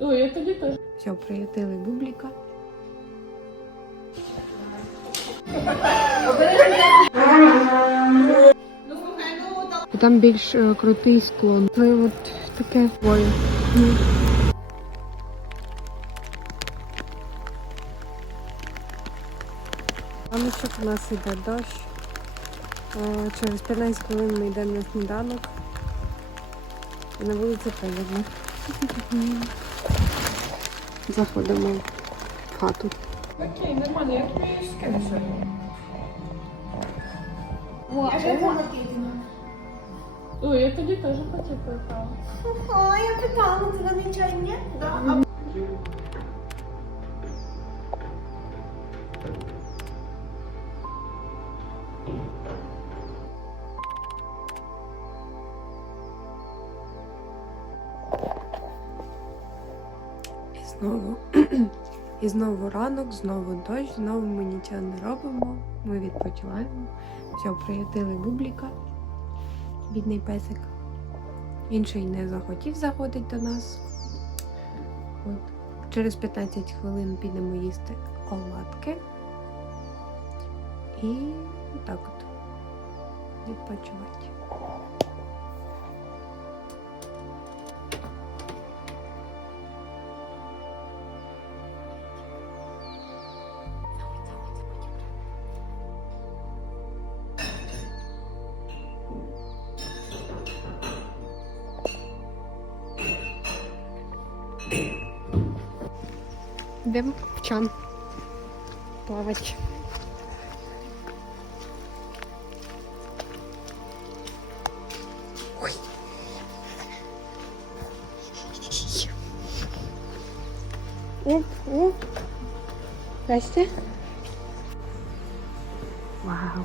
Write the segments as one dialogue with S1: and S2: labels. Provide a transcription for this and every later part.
S1: Ой, я тоді теж.
S2: Все, приятили бубліка. Там більш е, крутий склон. Це от таке ой. ні. Раночок у нас іде дощ. Е, Через 15 хвилин ми йдемо на сніданок. І на вулиці холодно. Заходимо в хату.
S1: Окей, нормально, я тобі скинуся. сьогодні.
S3: А що це накидано?
S1: Ой, я тоді теж хочу питати.
S3: О, я питала, тебе нічого ні? Да?
S2: Знову. І знову ранок, знову дощ, знову ми нічого не робимо. Ми відпочиваємо. Все, приятили бубліка. Бідний песик. Інший не захотів заходити до нас. От. Через 15 хвилин підемо їсти оладки. І так от. Відпочивати. Йдемо в чан. Плавати. Ой. Оп, оп. Здрасте. Вау.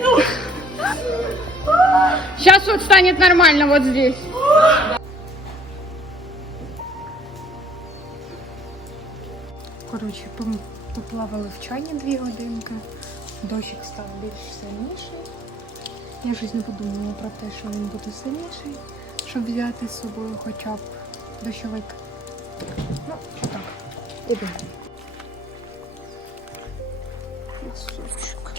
S2: Деточки.
S4: Сейчас вот станет нормально вот здесь.
S2: Коротше, пом- поплавали в чані дві годинки. Дощик став більш сильніший. Я щось не подумала про те, що він буде сильніший, щоб взяти з собою хоча б дощовик. Ну, отак. Ідемо. Сучка.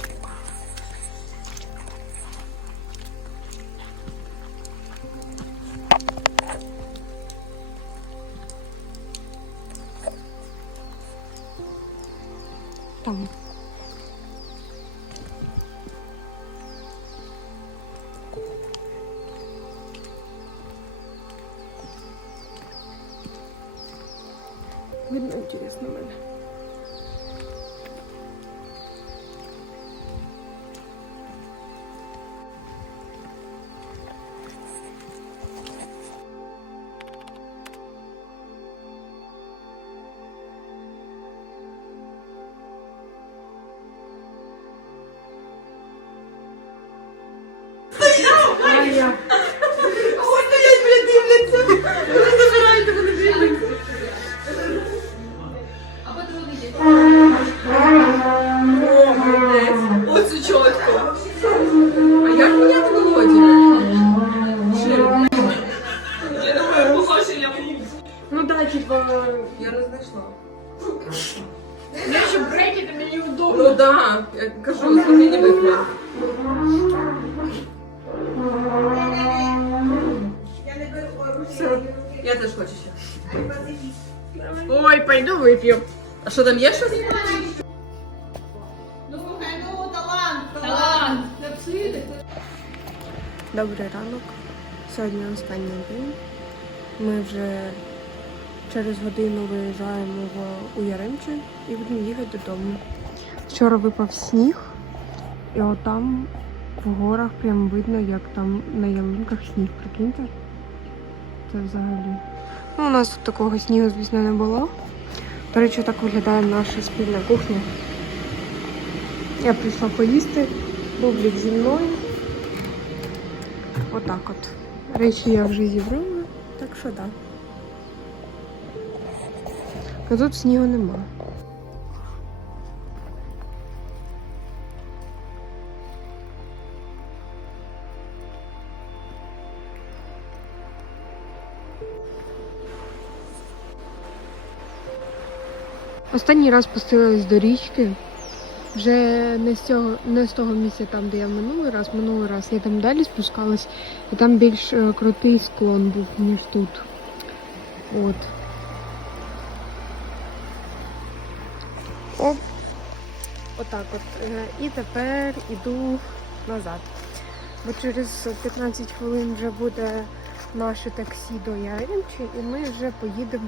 S2: Tamam. Benim önce yazmamalı. Там. Видно, интересно мене.
S1: Оце чітко. А як мені Володя? Чим? Я думаю, похоже, я
S2: Ну да, типа.
S1: Я не знайшла.
S4: Я еще брекеты, мне неудобно.
S1: Ну да, я кажу, смотри, не вигляд. Я теж хочу ще.
S4: Ой, пойду выпью.
S1: А що там є щось?
S2: Добрий ранок. Сьогодні останній день. Ми вже через годину виїжджаємо в Яремче і будемо їхати додому. Вчора випав сніг, і отам в горах прям видно, як там на ялинках сніг, прикиньте. Це взагалі. Ну, у нас тут такого снігу, звісно, не було. До речі, так виглядає наша спільна кухня. Я прийшла поїсти, бублік зі мною. Отак от. Речі я вже зібрала, так що так. А тут снігу нема. Останній раз спустилась до річки. Вже не з цього, не з того місця, там, де я минулий раз. Минулий раз я там далі спускалась, і там більш е, крутий склон був, ніж тут. От. Оп. Отак от. Е, І тепер іду назад. Бо через 15 хвилин вже буде наше таксі до Яремчі, і ми вже поїдемо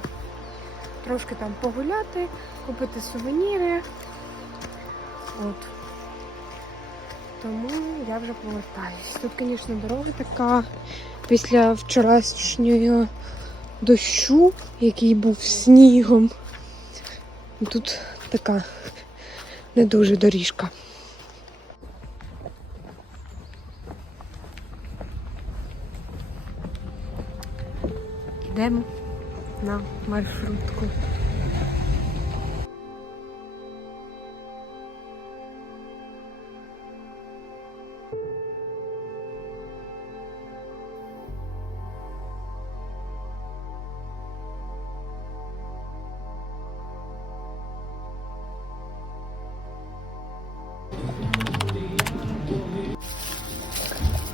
S2: трошки там погуляти, купити сувеніри. От. Тому я вже повертаюсь. Тут, звісно, дорога така після вчорашнього дощу, який був снігом. Тут така не дуже доріжка. Йдемо на маршрутку.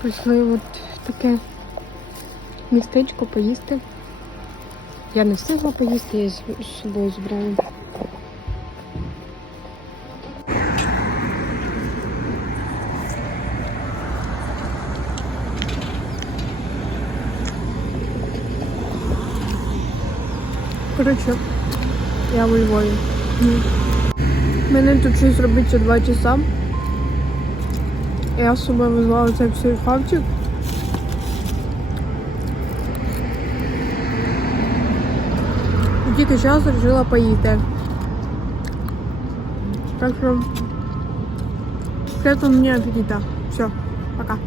S2: Прийшли от таке містечко поїсти. Я не встигла поїсти, я з собою збираю. Коротше, я у Львові. Мене тут щось робиться два часа. Я з собою цей всій хавчик. І Тільки зараз вирішила поїти. Так що этому не аппетита. Все, пока.